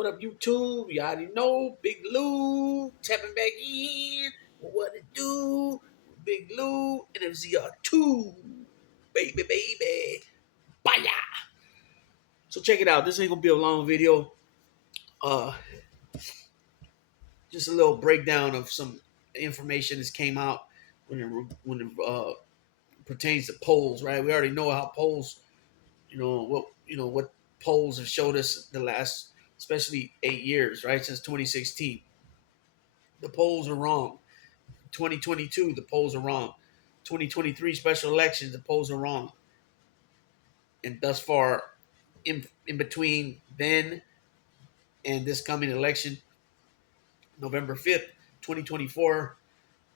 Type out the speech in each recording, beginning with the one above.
What up, YouTube? You already know. Big Lou tapping back in. What it do? Big Lou NFZR2. Baby, baby. Bye. So check it out. This ain't gonna be a long video. Uh, just a little breakdown of some information that came out when it pertains to polls. Right? We already know how polls. What polls have showed us the last, especially 8 years, right, since 2016. The polls are wrong. 2022, the polls are wrong. 2023 special elections, the polls are wrong. And thus far, in between then and this coming election, November 5th, 2024,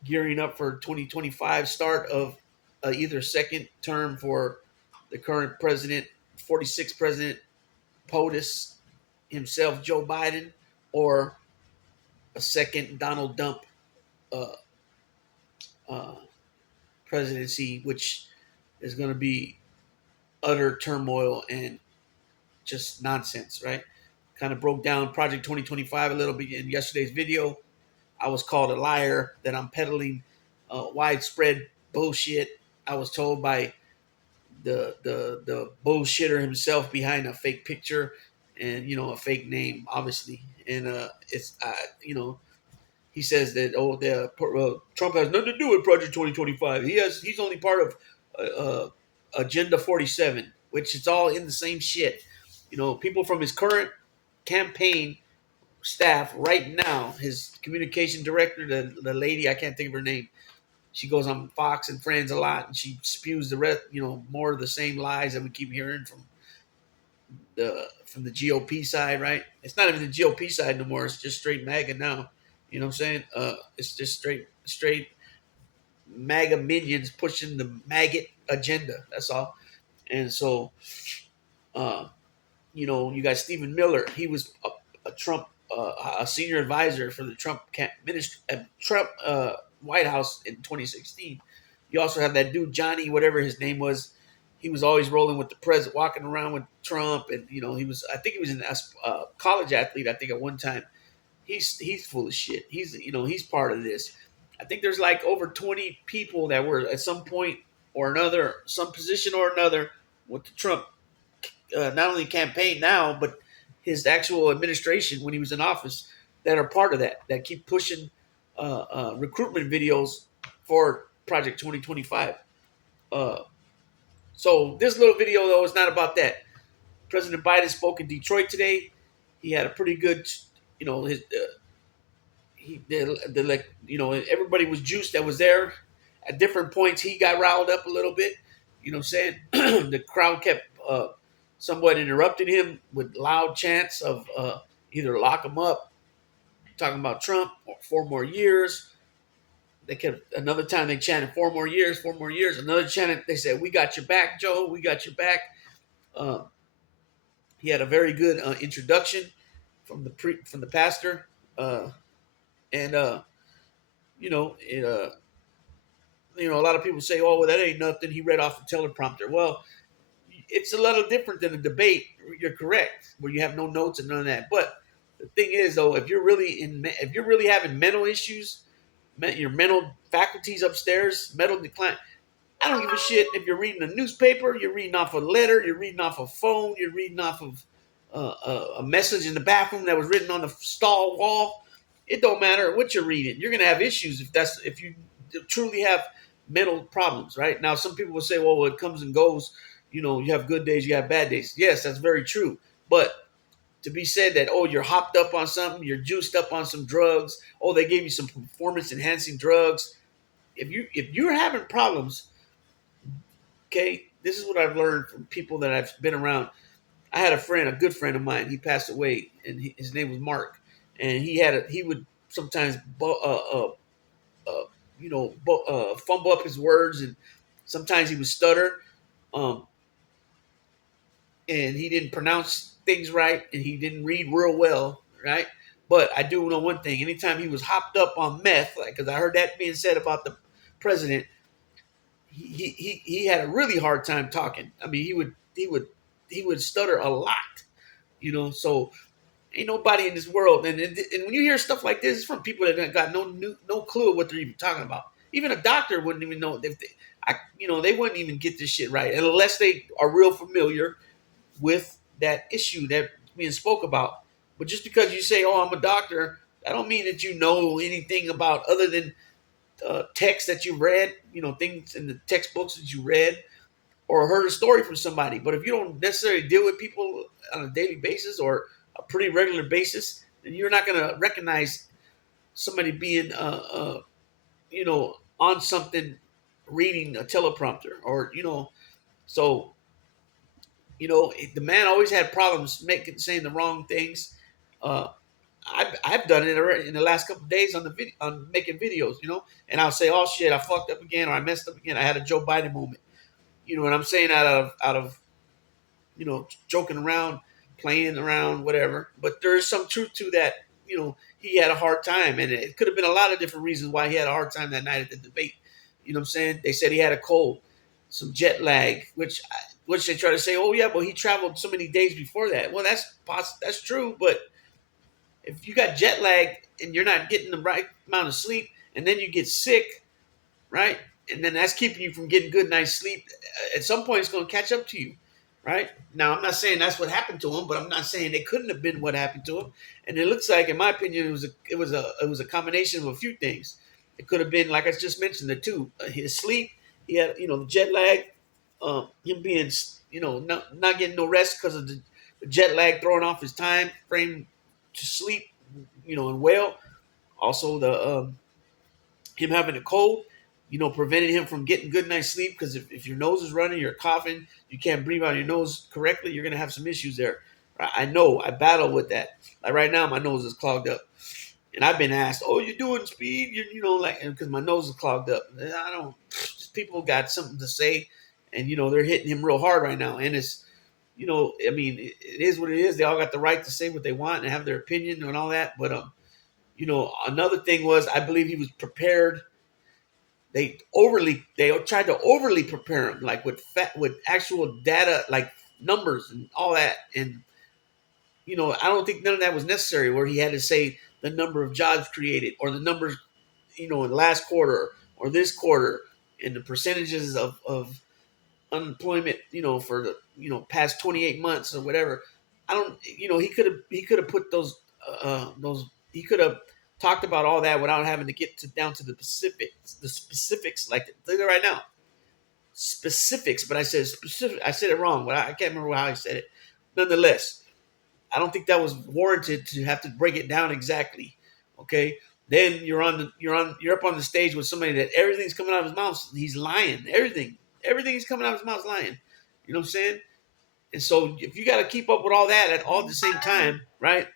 gearing up for 2025 start of either second term for the current president, 46th president POTUS himself, Joe Biden, or a second Donald Trump uh, uh, presidency, which is going to be utter turmoil and just nonsense, right? Kind of broke down Project 2025 a little bit in yesterday's video. I was called a liar that I'm peddling widespread bullshit. I was told by the bullshitter himself behind a fake picture and a fake name, obviously. And he says that Trump has nothing to do with Project 2025. He's only part of Agenda 47, which is all in the same shit. People from his current campaign staff right now, his communication director, the lady, I can't think of her name. She goes on Fox and Friends a lot, and she spews the rest, more of the same lies that we keep hearing from the GOP side, right? It's not even the GOP side no more. It's just straight MAGA now. You know what I'm saying? It's just straight MAGA minions pushing the maggot agenda. That's all. And so, you got Stephen Miller. He was a Trump, a senior advisor for the Trump White House in 2016. You also have that dude Johnny, whatever his name was. He was always rolling with the president, walking around with Trump, and I think he was a college athlete. I think at one time. He's full of shit. He's part of this. I think there's like over 20 people that were at some point or another, some position or another with the Trump, not only campaign now, but his actual administration when he was in office, that are part of that keep pushing recruitment videos for Project 2025. So this little video, though, is not about that. President Biden spoke in Detroit today. He had a pretty good, his everybody was juiced that was there. At different points, he got riled up a little bit. You know what I'm saying? The crowd kept somewhat interrupting him with loud chants of either lock him up, talking about Trump, or 4 more years. They kept, another time they chanted 4 more years, 4 more years. Another chanted, they said, "We got your back, Joe. We got your back." He had a very good introduction from the pastor. And a lot of people say, "Oh, well, that ain't nothing. He read off the teleprompter." Well, it's a little different than a debate. You're correct, where you have no notes and none of that. But the thing is, though, if you're really having mental issues, your mental faculties upstairs, mental decline, I don't give a shit if you're reading a newspaper, you're reading off a letter, you're reading off a phone, you're reading off of a message in the bathroom that was written on the stall wall. It don't matter what you're reading. You're gonna have issues if you truly have mental problems, right? Now, some people will say, "Well, it comes and goes. You have good days, you have bad days." Yes, that's very true. But to be said that, "Oh, you're hopped up on something, you're juiced up on some drugs. Oh, they gave you some performance enhancing drugs." If you're having problems, okay, this is what I've learned from people that I've been around. I had a good friend of mine. He passed away, and his name was Mark. And he would sometimes fumble up his words, and sometimes he would stutter, and he didn't pronounce things right, and he didn't read real well, right? But I do know one thing: anytime he was hopped up on meth, because I heard that being said about the president, he had a really hard time talking. I mean, he would stutter a lot, So Ain't nobody in this world. And when you hear stuff like this, it's from people that got no clue what they're even talking about. Even a doctor wouldn't even know if they wouldn't even get this shit right unless they are real familiar with that issue that being spoke about. But just because you say, "Oh, I'm a doctor," that don't mean that you know anything about other than text that you read, things in the textbooks that you read or heard a story from somebody. But if you don't necessarily deal with people on a daily basis or a pretty regular basis, then you're not going to recognize somebody being, on something, reading a teleprompter or, so, the man always had problems saying the wrong things. Uh, I've done it already in the last couple of days on the video, on making videos, and I'll say, "Oh shit, I fucked up again," or "I messed up again." I had a Joe Biden moment, and I'm saying out of joking around, playing around, whatever. But there's some truth to that. He had a hard time, and it could have been a lot of different reasons why he had a hard time that night at the debate. You know what I'm saying? They said he had a cold, some jet lag, which they try to say, "Oh yeah, but he traveled so many days before that." Well, that's true, but if you got jet lag and you're not getting the right amount of sleep, and then you get sick, right? And then that's keeping you from getting good night's sleep. At some point, it's going to catch up to you, right? Now, I'm not saying that's what happened to him, but I'm not saying it couldn't have been what happened to him. And it looks like, in my opinion, it was a combination of a few things. It could have been, like I just mentioned, the two: his sleep. He had, the jet lag, him being, not getting no rest because of the jet lag, throwing off his time frame to sleep, and well. Also, the him having a cold, preventing him from getting good night's sleep because if your nose is running, you're coughing, you can't breathe out your nose correctly, you're gonna have some issues there. I know I battle with that. Like right now, my nose is clogged up, and I've been asked, "Oh, you're doing speed?" Like because my nose is clogged up. I don't. Just people got something to say, and they're hitting him real hard right now, and it's. I mean, it is what it is. They all got the right to say what they want and have their opinion and all that. But another thing was I believe he was prepared. They tried to overly prepare him, like with actual data, like numbers and all that. And I don't think none of that was necessary. Where he had to say the number of jobs created or the numbers, in the last quarter or this quarter, and the percentages of unemployment, for the past 28 months or whatever. I don't, he could have put those he could have talked about all that without having to get down to the specifics, like right now, specifics. But I said specific. I said it wrong, but I can't remember how I said it. Nonetheless, I don't think that was warranted to have to break it down exactly. Okay. Then you're up on the stage with somebody that everything's coming out of his mouth. He's lying. Everything he's coming out of his mouth is lying. You know what I'm saying? And so if you got to keep up with all that at all at the same time, right?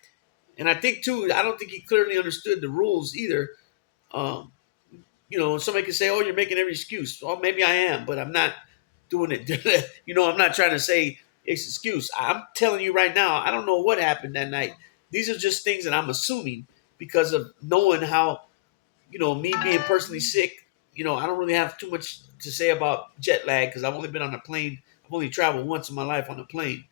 And I think too, I don't think he clearly understood the rules either. Um, somebody can say, "Oh, you're making every excuse." Well, maybe I am, but I'm not doing it. I'm not trying to say it's excuse. I'm telling you right now, I don't know what happened that night. These are just things that I'm assuming because of knowing how, me being personally sick. I don't really have too much to say about jet lag because I've only been on a plane. I've only traveled once in my life on a plane.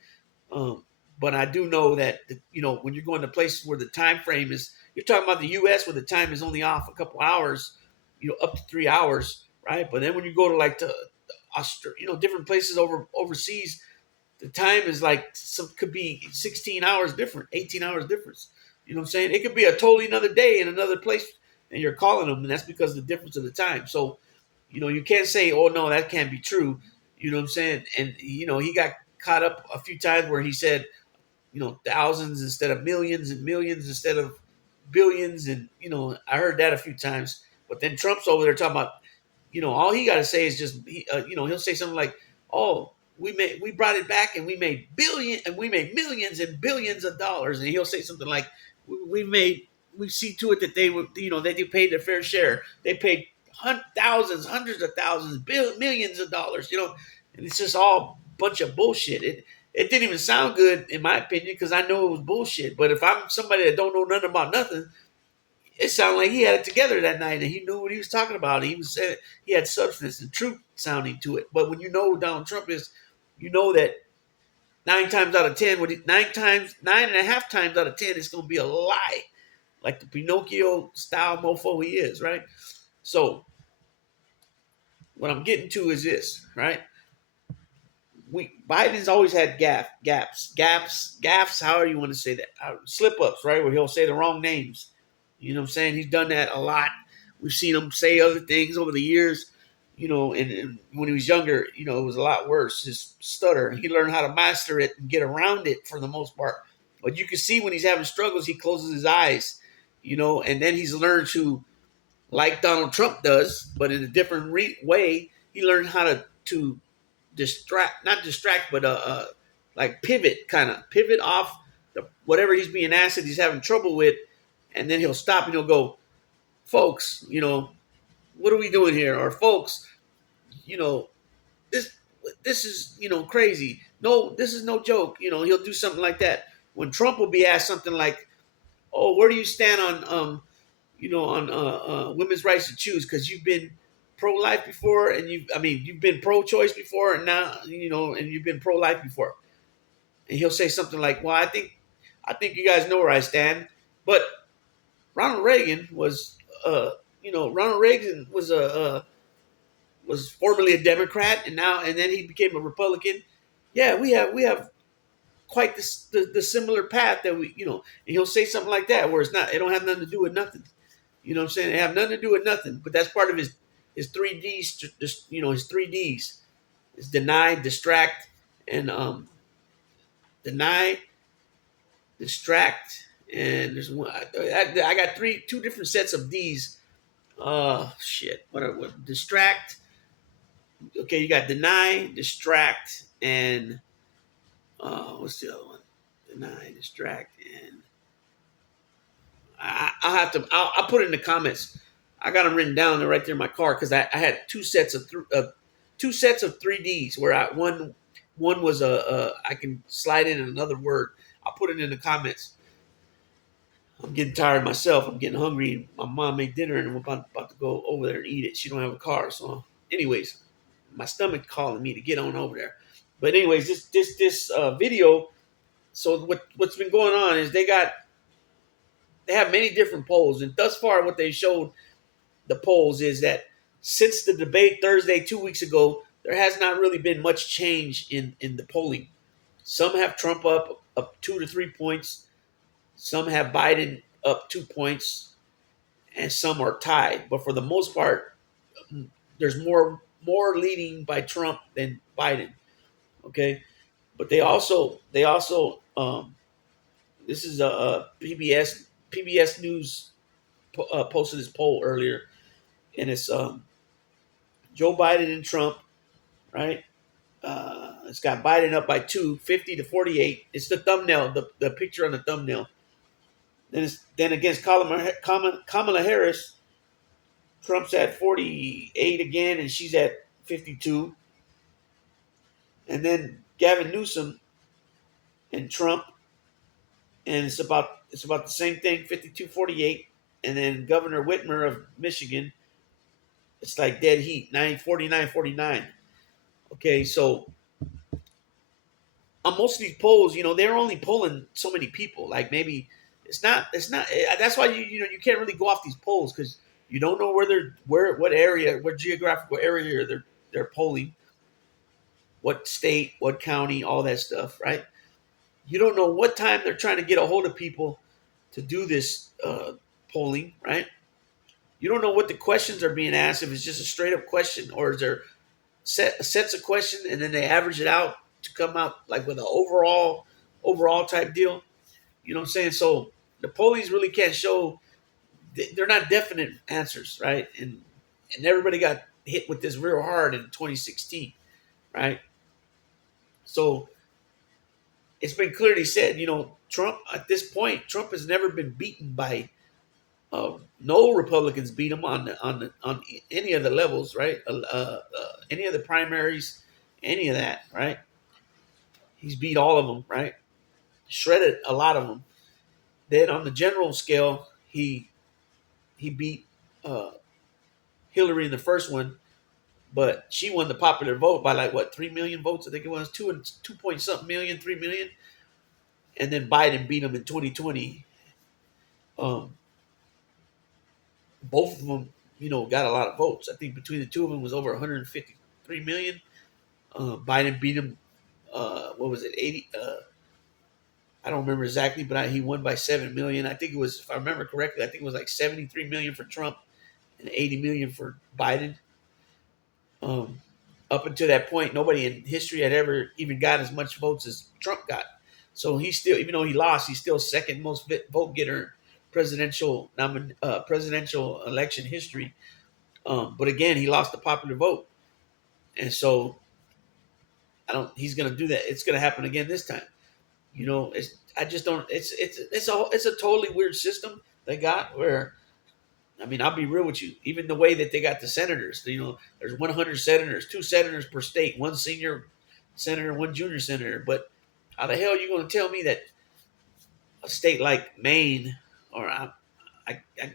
Um, but I do know that when you're going to places where the time frame is, you're talking about the U.S. where the time is only off a couple hours, up to 3 hours, right? But then when you go to like to Australia, different places overseas, the time is like could be 16 hours different, 18 hours difference. You know what I'm saying? It could be a totally another day in another place, and you're calling them, and that's because of the difference of the time. So, you can't say, "Oh no, that can't be true." You know what I'm saying? And he got caught up a few times where he said, thousands instead of millions and millions instead of billions, and I heard that a few times. But then Trump's over there talking about, all he got to say is just, he'll say something like, "Oh, we brought it back and we made millions and billions of dollars," and he'll say something like, we see to it that they would, that they paid their fair share. They paid thousands, hundreds of thousands, millions of dollars, and it's just all bunch of bullshit. It didn't even sound good in my opinion because I know it was bullshit. But if I'm somebody that don't know nothing about nothing, it sounded like he had it together that night and he knew what he was talking about. He was saying he had substance and truth sounding to it. But when you know who Donald Trump is, you know that nine times out of 10, nine and a half times out of 10, it's going to be a lie. Like the Pinocchio style mofo he is, right? So what I'm getting to is this, right? Biden's always had gaps, however you want to say that, slip ups, right? Where he'll say the wrong names. You know what I'm saying? He's done that a lot. We've seen him say other things over the years, and when he was younger, it was a lot worse. His stutter, he learned how to master it and get around it for the most part. But you can see when he's having struggles, he closes his eyes, and then he's learned to, like Donald Trump does, but in a different way, he learned how to not distract, but like pivot off whatever he's being asked that he's having trouble with, and then he'll stop and he'll go, folks, what are we doing here? Or folks, you know, this this is crazy. No, this is no joke. He'll do something like that. When Trump will be asked something like, "Oh, where do you stand on women's rights to choose? Because you've been pro-life before, and you've been pro-choice before, and now and you've been pro-life before." And he'll say something like, "Well, I think you guys know where I stand." But Ronald Reagan was, Ronald Reagan was formerly a Democrat, and then he became a Republican. Yeah, we have quite the similar path that and he'll say something like that where it don't have nothing to do with nothing. You know what I'm saying? It have nothing to do with nothing, but that's part of his 3Ds. Just his 3Ds is deny, distract, and deny, distract, and there's one. I got two different sets of D's. Shit. What distract? Okay, you got deny, distract, and what's the other one? Deny, distract, and I'll have to. I'll put it in the comments. I got them written down. They're right there in my car because I had two sets of 3Ds where one was I can slide in another word. I'll put it in the comments. I'm getting tired myself. I'm getting hungry. My mom made dinner and I'm about to go over there and eat it. She don't have a car, so anyways, my stomach calling me to get on over there. But anyways, this video. So what's been going on is they have many different polls, and thus far what they showed the polls is that since the debate Thursday 2 weeks ago, there has not really been much change in the polling. Some have Trump up 2 to 3 points. Some have Biden up 2 points, and some are tied. But for the most part, there's more leading by Trump than Biden. Okay, but they also this is a PBS News posted this poll earlier, and it's Joe Biden and Trump, right? It's got Biden up by 50 to 48. It's the thumbnail, the picture on the thumbnail. Then against Kamala Harris, Trump's at 48 again, and she's at 52. And then Gavin Newsom and Trump, and it's about the same thing, 52-48. And then Governor Whitmer of Michigan, it's like dead heat, 49-49. Okay, so on most of these polls, they're only polling so many people. Like maybe it's not. That's why you can't really go off these polls because you don't know what geographical area they're polling, what state, what county, all that stuff, right? You don't know what time they're trying to get a hold of people to do this polling, right? You don't know what the questions are being asked, if it's just a straight up question or is there sets of questions and then they average it out to come out like with an overall type deal. You know what I'm saying? So the polls really can't show, they're not definite answers, right? And everybody got hit with this real hard in 2016, right? So it's been clearly said, Trump at this point, Trump has never been beaten by no Republicans beat him on any of the levels, right? Any of the primaries, any of that, right? He's beat all of them, right? Shredded a lot of them. Then on the general scale, he beat Hillary in the first one, but she won the popular vote by like what 3 million votes. I think it was 2 point something million, 3 million, and then Biden beat him in 2020. Um, both of them, got a lot of votes. I think between the two of them was over 153 million. Biden beat him. What was it? 80. I don't remember exactly, but he won by 7 million. I think it was, if I remember correctly, I think it was like 73 million for Trump and 80 million for Biden. Um, Up until that point, nobody in history had ever even got as much votes as Trump got. So he's still, even though he lost, he's still second most vote getter presidential election history. But again, he lost the popular vote, and so I don't. He's going to do that. It's going to happen again this time. I just don't. It's a totally weird system they got where. I mean, I'll be real with you. Even the way that they got the senators, there's 100 senators, 2 senators per state, one senior senator, one junior senator. But how the hell are you going to tell me that a state like Maine, or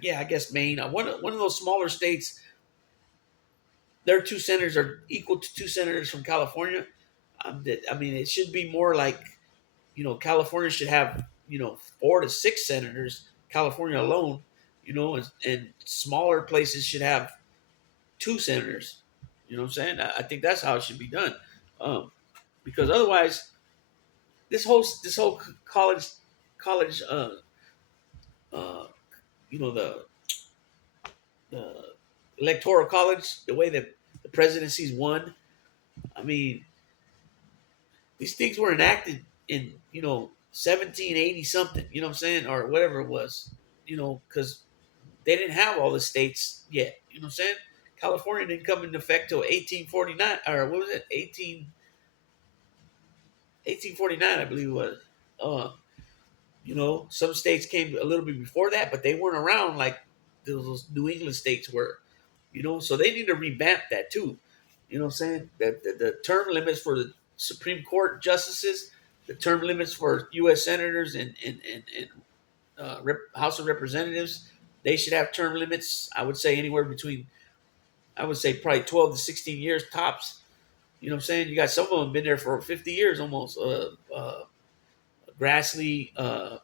yeah, I guess Maine, one of those smaller states, their 2 senators are equal to 2 senators from California? I mean, it should be more like, California should have, 4 to 6 senators, California alone, and smaller places should have 2 senators. You know what I'm saying? I think that's how it should be done, because otherwise, this whole college, uh, the electoral college, the way that the presidencies won. I mean, these things were enacted in 1780 something. You know what I'm saying, or whatever it was. Because they didn't have all the states yet. You know what I'm saying? California didn't come into effect till 1849, or what was it? 1849, I believe it was. Uh, some states came a little bit before that, but they weren't around like those New England states were. So they need to revamp that too. You know what I'm saying? That the term limits for the Supreme Court justices, the term limits for U.S. senators and House of Representatives, they should have term limits. I would say anywhere between, I would say probably 12 to 16 years tops. You know what I'm saying? You got some of them been there for 50 years almost. Grassley, uh,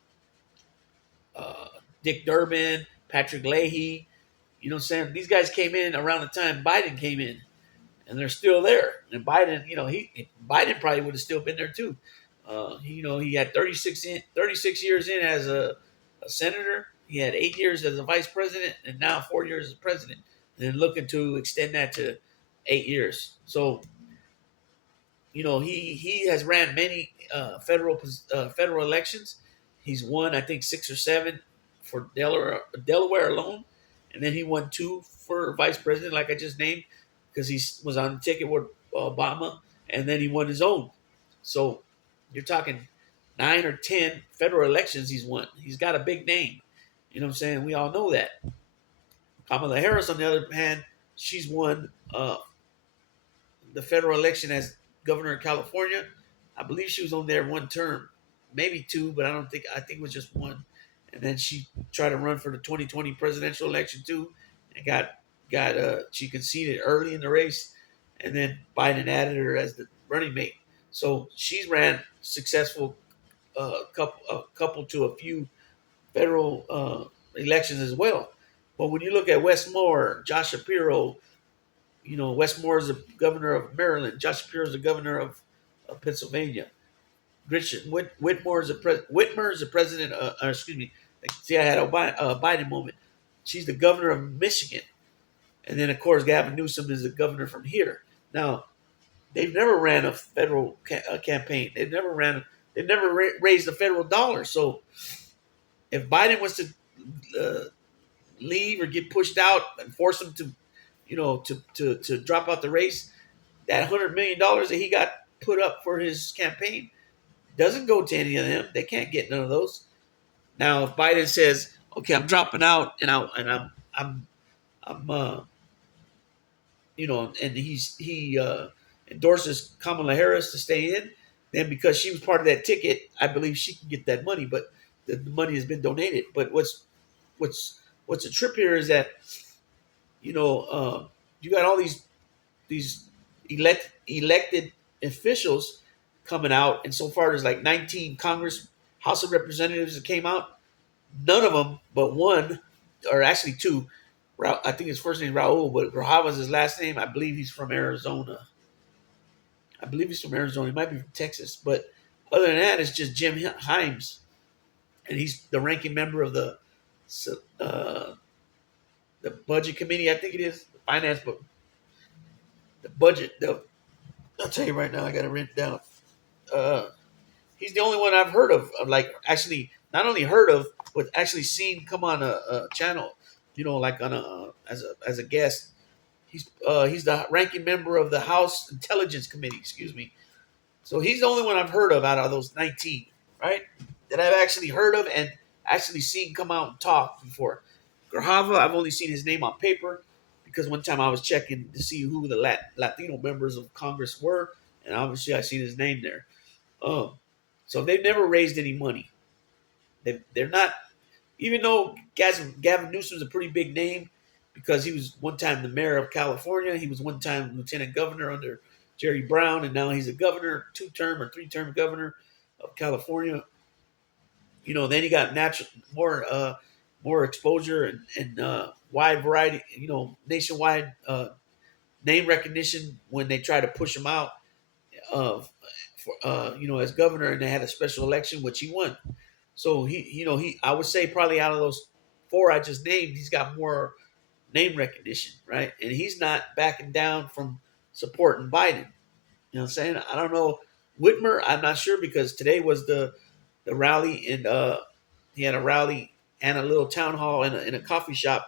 Dick Durbin, Patrick Leahy. You know what I'm saying? These guys came in around the time Biden came in, and they're still there. And Biden, Biden probably would have still been there too. He had 36 years in as a senator. He had 8 years as a vice president, and now 4 years as president. And then looking to extend that to 8 years. So, he has ran many federal elections. He's won, I think, 6 or 7 for Delaware alone, and then he won 2 for vice president, like I just named, because he was on the ticket with Obama, and then he won his own. So you're talking 9 or 10 federal elections he's won. He's got a big name. You know what I'm saying? We all know that. Kamala Harris, on the other hand, she's won the federal election as governor of California. I believe she was on there 1 term, maybe 2, but I think it was just 1. And then she tried to run for the 2020 presidential election too, and she conceded early in the race, and then Biden added her as the running mate. So she's ran successful couple to a few federal elections as well. But when you look at Wes Moore, Josh Shapiro, Wes Moore is the governor of Maryland. Josh Shapiro is the governor of Pennsylvania. Whitmer is the president. Excuse me. See, I had a Biden moment. She's the governor of Michigan, and then of course Gavin Newsom is the governor from here. Now, they've never ran a federal campaign. They've never raised a federal dollar. So, if Biden was to leave or get pushed out and force him to, to drop out the race, that $100 million that he got put up for his campaign doesn't go to any of them. They can't get none of those. Now, if Biden says, "Okay, I'm dropping out," and I'm and he endorses Kamala Harris to stay in, then because she was part of that ticket, I believe she can get that money. But the money has been donated. But what's a trip here is that you got all these these elected officials coming out, and so far there's like 19 Congress House of Representatives that came out. None of them but one, or actually two. I think his first name is Raul, but Grajava's his last name. I believe he's from Arizona. I believe he's from Arizona. He might be from Texas, but other than that, it's just Jim Himes, and he's the ranking member of uh, the budget committee. I think it is the finance, but the budget. I'll tell you right now, I got it written down. Uh, he's the only one I've heard of, like actually not only heard of, but actually seen come on a channel. Like on as a guest. He's the ranking member of the House Intelligence Committee. Excuse me. So he's the only one I've heard of out of those 19, right? That I've actually heard of and actually seen come out and talk before. Grajava, I've only seen his name on paper because one time I was checking to see who the Latino members of Congress were, and obviously I seen his name there. Um, so they've never raised any money. They're not, even though Gavin Newsom's a pretty big name because he was one time the mayor of California. He was one time lieutenant governor under Jerry Brown, and now he's a governor, 2-term or 3-term governor of California. Then he got natural more exposure and wide variety, nationwide name recognition when they try to push him out as governor, and they had a special election which he won. So I would say probably out of those four I just named, he's got more name recognition, right? And he's not backing down from supporting Biden. You know what I'm saying? I don't know Whitmer. I'm not sure because today was the rally, and he had a rally and a little town hall in a coffee shop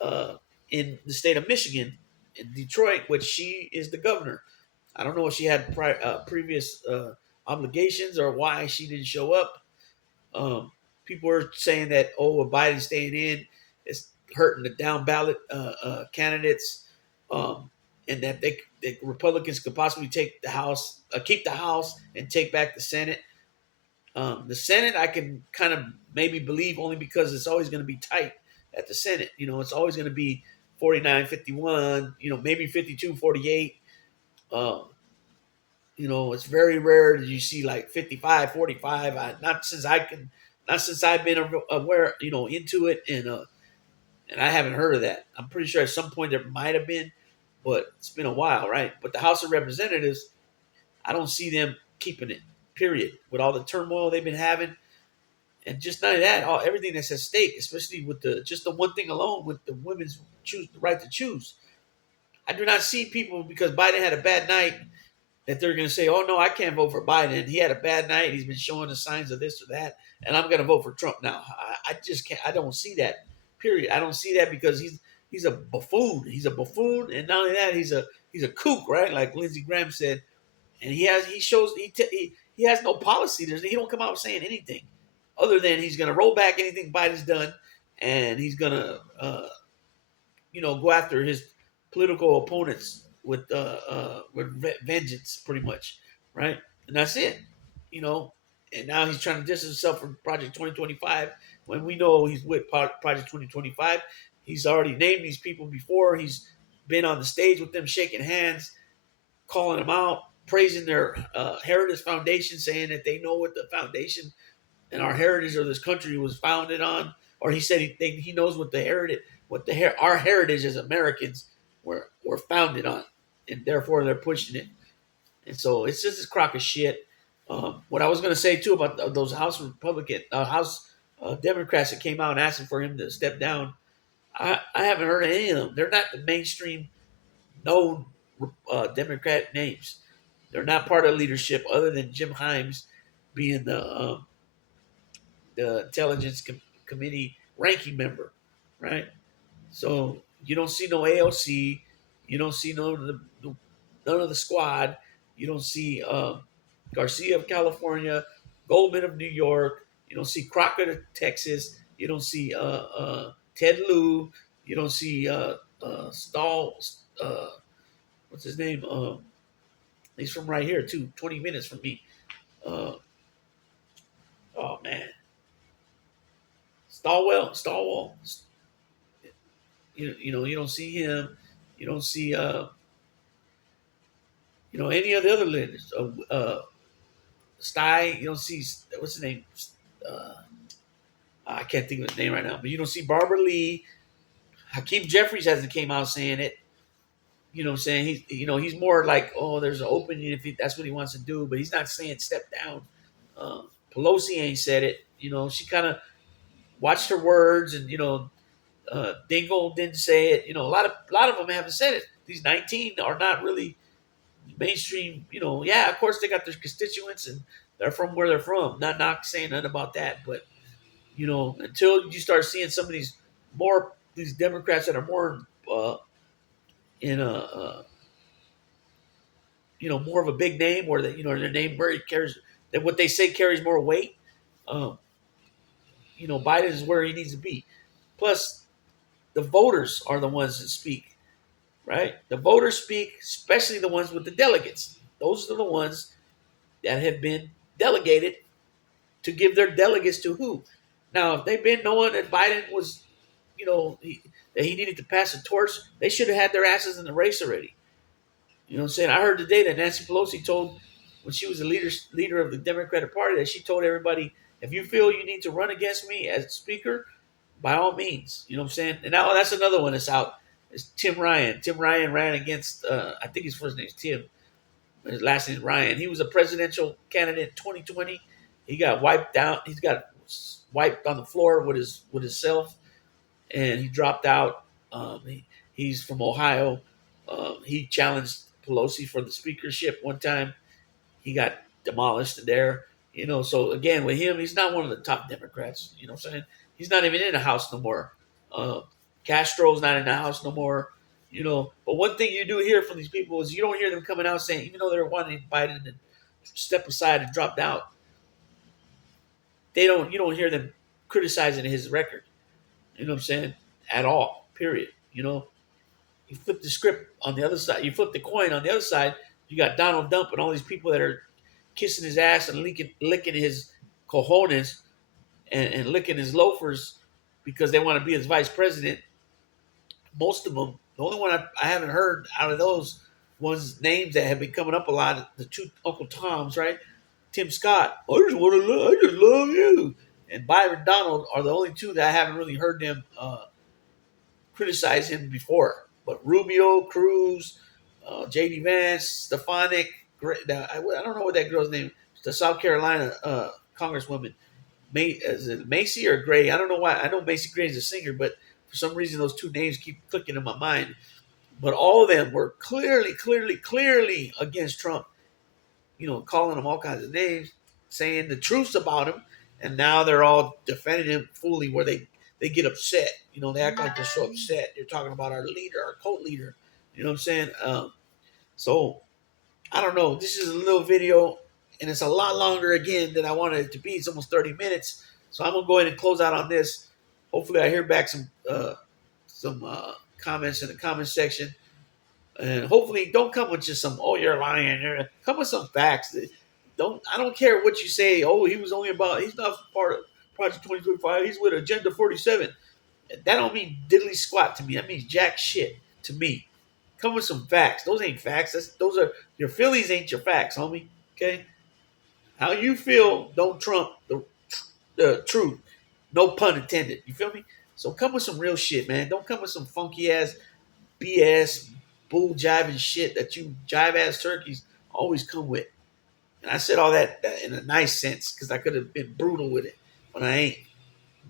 uh, in the state of Michigan, in Detroit, which she is the governor. I don't know if she had previous obligations or why she didn't show up. People are saying that Biden staying in is hurting the down ballot candidates, and that the Republicans could possibly take the House, keep the House, and take back the Senate. The Senate, I can kind of maybe believe only because it's always going to be tight at the Senate. It's always going to be 49-51, maybe 52-48. Um, it's very rare that you see like 55-45. Not since I've been aware, into it, and I haven't heard of that. I'm pretty sure at some point there might have been, but it's been a while, right? But the House of Representatives, I don't see them keeping it. Period. With all the turmoil they've been having, and just not that, everything that's at stake, especially with the one thing alone with the women's the right to choose. I do not see people because Biden had a bad night that they're going to say, "Oh no, I can't vote for Biden. He had a bad night. He's been showing the signs of this or that, and I'm going to vote for Trump now." I just can't. I don't see that. Period. I don't see that because he's a buffoon. He's a buffoon, and not only that, he's a kook, right? Like Lindsey Graham said, and he has no policy. He don't come out saying anything other than he's going to roll back anything Biden's done, and he's going to go after his political opponents with vengeance, pretty much, right? And that's it, you know. And now he's trying to distance himself from Project 2025 when we know he's with Project 2025. He's already named these people before. He's been on the stage with them, shaking hands, calling them out, praising their Heritage Foundation, saying that they know what the foundation and our heritage of this country was founded on. Or he said he knows what our heritage as Americans were founded on, and therefore they're pushing it. And so it's just this crock of shit. What I was going to say too about those House Democrats that came out asking for him to step down, I haven't heard of any of them. They're not the mainstream known Democrat names. They're not part of leadership other than Jim Himes being the Intelligence Committee ranking member, right? So you don't see no AOC, you don't see none of the squad, you don't see Garcia of California, Goldman of New York, you don't see Crockett of Texas, you don't see Ted Lieu, you don't see Stahl. What's his name? He's from right here too, 20 minutes from me. Uh, oh man, Stallwell. You don't see him. You don't see any of the other leaders. Sty, you don't see what's his name. Uh, I can't think of his name right now, but you don't see Barbara Lee. Hakeem Jeffries hasn't came out saying it. You know what I'm saying? He's more like, oh, there's an opening if that's what he wants to do, but he's not saying step down. Pelosi ain't said it. She kind of watched her words, and Dingle didn't say it. A lot of them haven't said it. These 19 are not really mainstream. Yeah, of course they got their constituents and they're from where they're from. Not saying nothing about that, but until you start seeing some of these Democrats that are more in a more of a big name, or that their name very carries, that what they say carries more weight. Um, Biden is where he needs to be. Plus, the voters are the ones that speak, right? The voters speak, especially the ones with the delegates. Those are the ones that have been delegated to give their delegates to who. Now, if they've been knowing that Biden was, that he needed to pass a torch, they should have had their asses in the race already. You know what I'm saying? I heard today that Nancy Pelosi told, when she was the leader of the Democratic Party, that she told everybody, if you feel you need to run against me as speaker, by all means. You know what I'm saying? And now that's another one that's out. It's Tim Ryan. Tim Ryan ran against, I think his first name's Tim. His last name's Ryan. He was a presidential candidate in 2020. He got wiped out. He's got wiped on the floor with himself, and he dropped out. He's from Ohio. He challenged Pelosi for the speakership one time. He got demolished there. So again, with him, he's not one of the top Democrats. You know what I'm saying? He's not even in the House no more. Castro's not in the House no more. But one thing you do hear from these people is you don't hear them coming out saying, even though they're wanting Biden to step aside and drop out, you don't hear them criticizing his record. You know what I'm saying? At all. Period. You flip the script on the other side. You flip the coin on the other side. You got Donald Trump and all these people that are kissing his ass and licking his cojones and licking his loafers because they want to be his vice president. Most of them, the only one I haven't heard out of those ones names that have been coming up a lot, the two Uncle Toms, right? Tim Scott, I just love you, and Byron Donald are the only two that I haven't really heard them criticize him before. But Rubio, Cruz, J.D. Vance, Stefanik, I don't know what that girl's name. The South Carolina Congresswoman, is it Macy or Gray? I don't know why. I know Macy Gray is a singer, but for some reason those two names keep clicking in my mind. But all of them were clearly against Trump. Calling him all kinds of names, saying the truths about him, and now they're all defending him fully. Where they get upset. They act like they're so upset. They're talking about our leader, our cult leader. You know what I'm saying? So I don't know. This is a little video, and it's a lot longer again than I wanted it to be. It's almost 30 minutes. So I'm gonna go ahead and close out on this. Hopefully, I hear back some comments in the comment section, and hopefully, don't come with just some you're lying. Come with some facts. I don't care what you say. Oh, he's not part of Project 2025. He's with Agenda 47. That don't mean diddly squat to me. That means jack shit to me. Come with some facts. Those ain't facts. Those are your feelings. Ain't your facts, homie. Okay. How you feel don't trump the truth. No pun intended. You feel me? So come with some real shit, man. Don't come with some funky ass BS bull jiving shit that you jive ass turkeys always come with. And I said all that in a nice sense because I could have been brutal with it, but I ain't.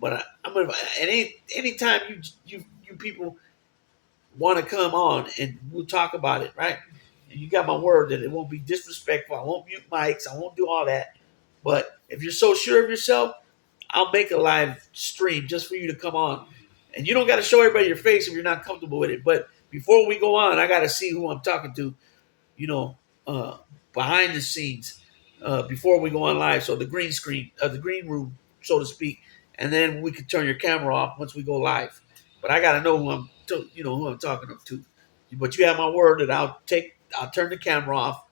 But I'm gonna. And anytime you people want to come on and we'll talk about it, right? And you got my word that it won't be disrespectful. I won't mute mics. I won't do all that. But if you're so sure of yourself, I'll make a live stream just for you to come on. And you don't got to show everybody your face if you're not comfortable with it. But before we go on, I got to see who I'm talking to, you know, behind the scenes before we go on live. So the green screen, the green room, so to speak. And then we can turn your camera off once we go live. But I got to know who I'm talking to. But you have my word that I'll turn the camera off,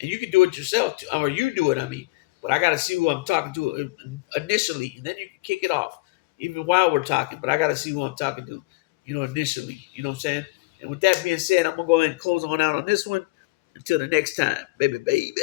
and you can do it yourself, too, or you do it. I mean, but I got to see who I'm talking to initially, and then you can kick it off, even while we're talking. But I got to see who I'm talking to, initially. You know what I'm saying? And with that being said, I'm gonna go ahead and close on out on this one. Until the next time, baby, baby.